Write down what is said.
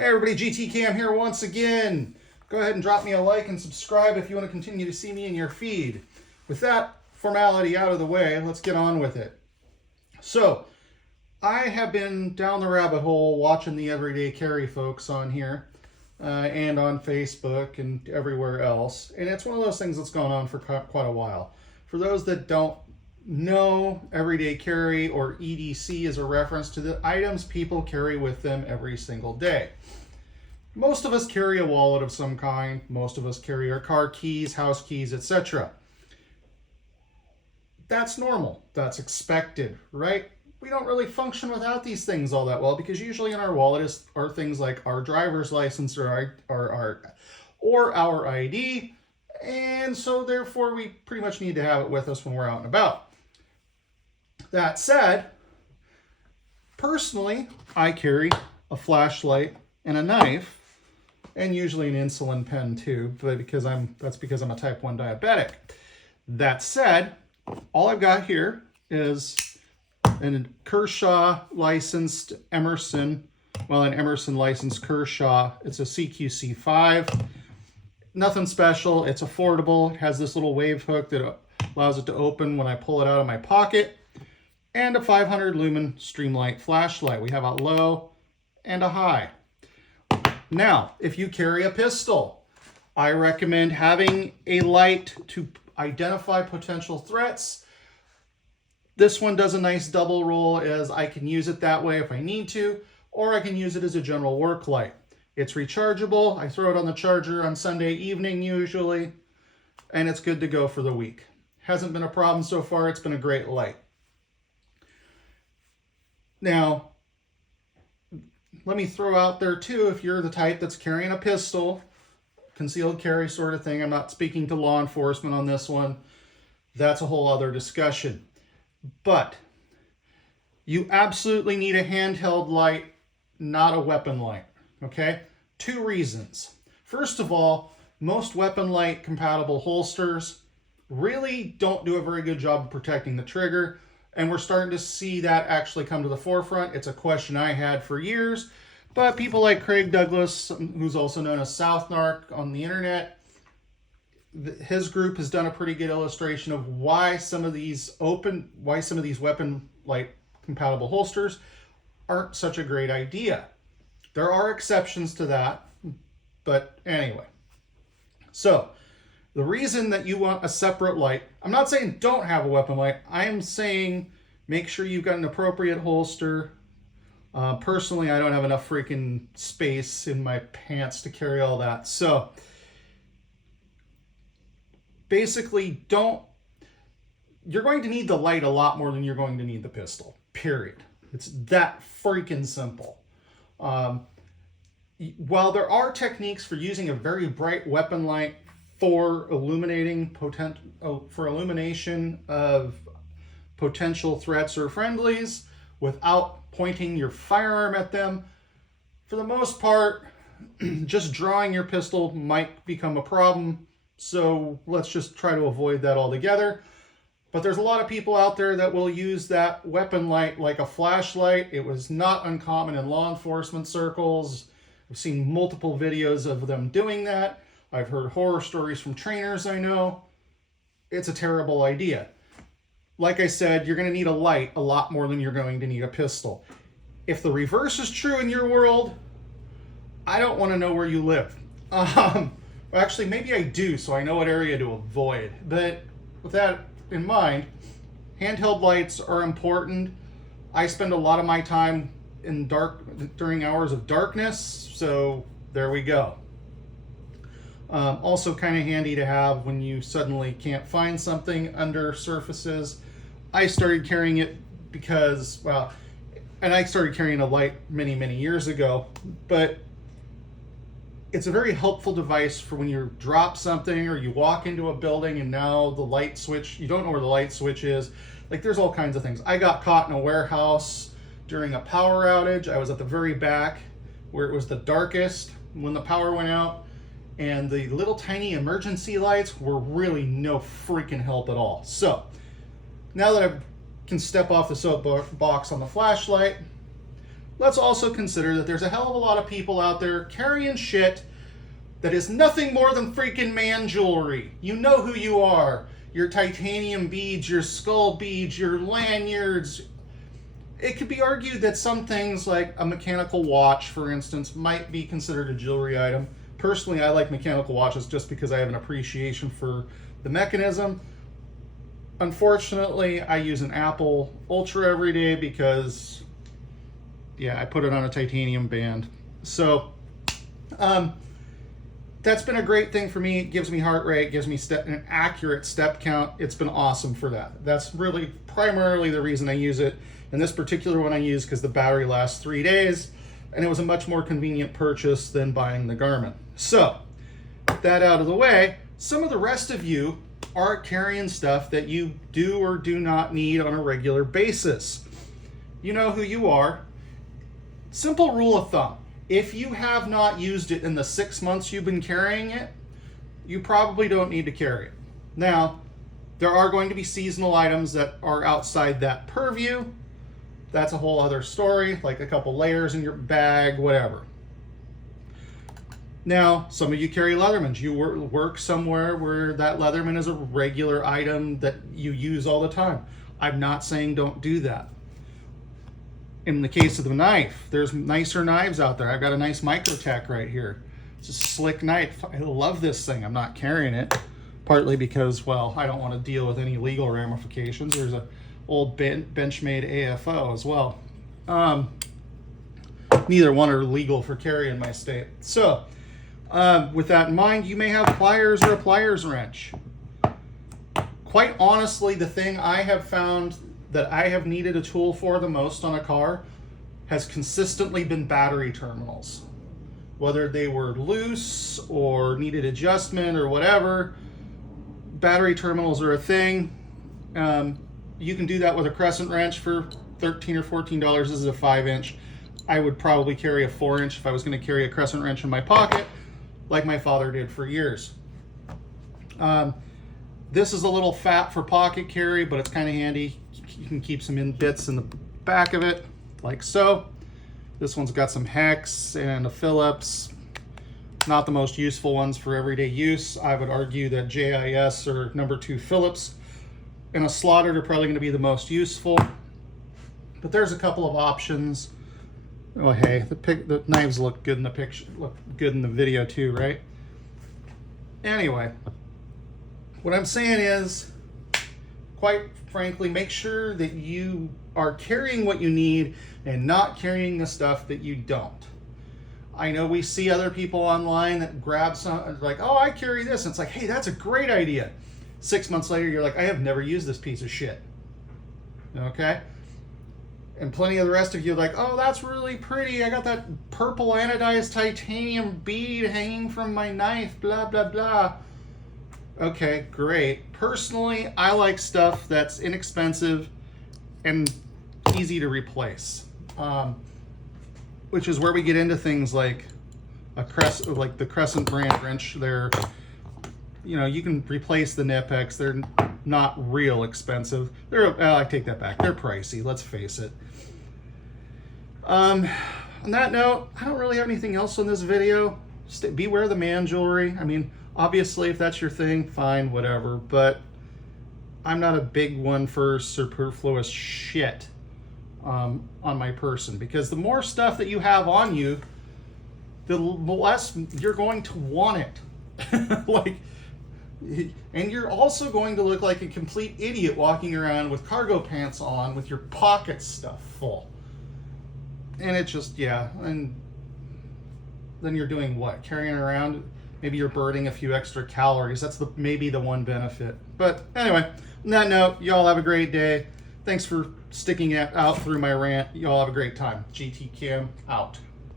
Hey everybody, GT Cam here once again. Go ahead and drop me a like and subscribe if you want to continue to see me in your feed. With that formality out of the way, let's get on with it. So, I have been down the rabbit hole watching the everyday carry folks on here and on Facebook and everywhere else. And it's one of those things that's gone on for quite a while. For those that don't know, everyday carry or EDC is a reference to the items people carry with them every single day. Most of us carry a wallet of some kind. Most of us carry our car keys, house keys, etc. That's normal. That's expected, right? We don't really function without these things all that well because usually in our wallet are things like our driver's license or our ID, and so therefore we pretty much need to have it with us when we're out and about. That said, personally, I carry a flashlight and a knife, and usually an insulin pen too, but that's because I'm a type 1 diabetic. That said, all I've got here is a Kershaw licensed Emerson, an Emerson licensed Kershaw. It's a CQC-5. Nothing special. It's affordable. It has this little wave hook that allows it to open when I pull it out of my pocket. And a 500 lumen Streamlight flashlight. We have a low and a high. Now, if you carry a pistol, I recommend having a light to identify potential threats. This one does a nice double roll as I can use it that way if I need to, or I can use it as a general work light. It's rechargeable. I throw it on the charger on Sunday evening usually, and it's good to go for the week. Hasn't been a problem so far. It's been a great light. Now, let me throw out there too, if you're the type that's carrying a pistol, concealed carry sort of thing, I'm not speaking to law enforcement on this one. That's a whole other discussion. But you absolutely need a handheld light, not a weapon light, okay? 2 reasons. First of all, most weapon light compatible holsters really don't do a very good job of protecting the trigger. And we're starting to see that actually come to the forefront. It's a question I had for years, but people like Craig Douglas, who's also known as Southnark on the internet, his group has done a pretty good illustration of why some of these weapon light compatible holsters aren't such a great idea. There are exceptions to that, but anyway. So, the reason that you want a separate light, I'm not saying don't have a weapon light. I am saying make sure you've got an appropriate holster. Personally, I don't have enough freaking space in my pants to carry all that. So basically, you're going to need the light a lot more than you're going to need the pistol, period. It's that freaking simple. While there are techniques for using a very bright weapon light for illumination of potential threats or friendlies without pointing your firearm at them, for the most part, just drawing your pistol might become a problem. So let's just try to avoid that altogether. But there's a lot of people out there that will use that weapon light like a flashlight. It was not uncommon in law enforcement circles. I've seen multiple videos of them doing that. I've heard horror stories from trainers I know. It's a terrible idea. Like I said, you're going to need a light a lot more than you're going to need a pistol. If the reverse is true in your world, I don't want to know where you live. Actually, maybe I do, so I know what area to avoid. But with that in mind, handheld lights are important. I spend a lot of my time during hours of darkness, so there we go. Also kind of handy to have when you suddenly can't find something under surfaces. I started carrying it because, and I started carrying a light many, many years ago, but it's a very helpful device for when you drop something or you walk into a building and now the light switch, you don't know where the light switch is. Like there's all kinds of things. I got caught in a warehouse during a power outage. I was at the very back where it was the darkest when the power went out. And the little tiny emergency lights were really no freaking help at all. So now that I can step off the soapbox on the flashlight, let's also consider that there's a hell of a lot of people out there carrying shit that is nothing more than freaking man jewelry. You know who you are. Your titanium beads, your skull beads, your lanyards. It could be argued that some things like a mechanical watch, for instance, might be considered a jewelry item. Personally, I like mechanical watches just because I have an appreciation for the mechanism. Unfortunately, I use an Apple Ultra every day because, yeah, I put it on a titanium band. So, that's been a great thing for me. It gives me heart rate, gives me an accurate step count. It's been awesome for that. That's really primarily the reason I use it. And this particular one I use because the battery lasts 3 days, and it was a much more convenient purchase than buying the Garmin. So, that out of the way, some of the rest of you are carrying stuff that you do or do not need on a regular basis. You know who you are. Simple rule of thumb. If you have not used it in the 6 months you've been carrying it, you probably don't need to carry it. Now, there are going to be seasonal items that are outside that purview. That's a whole other story, like a couple layers in your bag, whatever. Now, some of you carry Leathermans. You work somewhere where that Leatherman is a regular item that you use all the time. I'm not saying don't do that. In the case of the knife, there's nicer knives out there. I've got a nice Microtech right here. It's a slick knife. I love this thing. I'm not carrying it, partly because, well, I don't want to deal with any legal ramifications. There's a old Benchmade AFO as well. Neither one are legal for carry in my state. So, with that in mind, you may have pliers or a pliers wrench. Quite honestly, the thing I have found that I have needed a tool for the most on a car has consistently been battery terminals. Whether they were loose or needed adjustment or whatever, battery terminals are a thing. You can do that with a Crescent wrench for $13 or $14. This is a 5-inch. I would probably carry a 4-inch if I was going to carry a Crescent wrench in my pocket, like my father did for years. This is a little fat for pocket carry, but it's kind of handy. You can keep some bits in the back of it, like so. This one's got some hex and a Phillips. Not the most useful ones for everyday use. I would argue that JIS or number 2 Phillips and a slotted are probably going to be the most useful. But there's a couple of options. Oh hey, the knives look good in the picture, look good in the video too, right? Anyway, what I'm saying is, quite frankly, make sure that you are carrying what you need and not carrying the stuff that you don't. I know we see other people online that grab some, like, oh, I carry this. And it's like, hey, that's a great idea. 6 months later, you're like, I have never used this piece of shit. Okay? And plenty of the rest of you are like, oh, that's really pretty. I got that purple anodized titanium bead hanging from my knife, blah, blah, blah. Okay, great. Personally, I like stuff that's inexpensive and easy to replace, which is where we get into things like like the Crescent brand wrench. They're, you know, you can replace the Knipex. They're not real expensive. I take that back. They're pricey. Let's face it. On that note, I don't really have anything else on this video. Beware the man jewelry. I mean, obviously, if that's your thing, fine, whatever. But I'm not a big one for superfluous shit on my person, because the more stuff that you have on you, the less you're going to want it. Like, and you're also going to look like a complete idiot walking around with cargo pants on with your pockets stuffed full. And it just, yeah, and then you're doing what? Carrying around? Maybe you're burning a few extra calories. That's maybe the one benefit. But anyway, on that note, y'all have a great day. Thanks for sticking it out through my rant. Y'all have a great time. GT Cam out.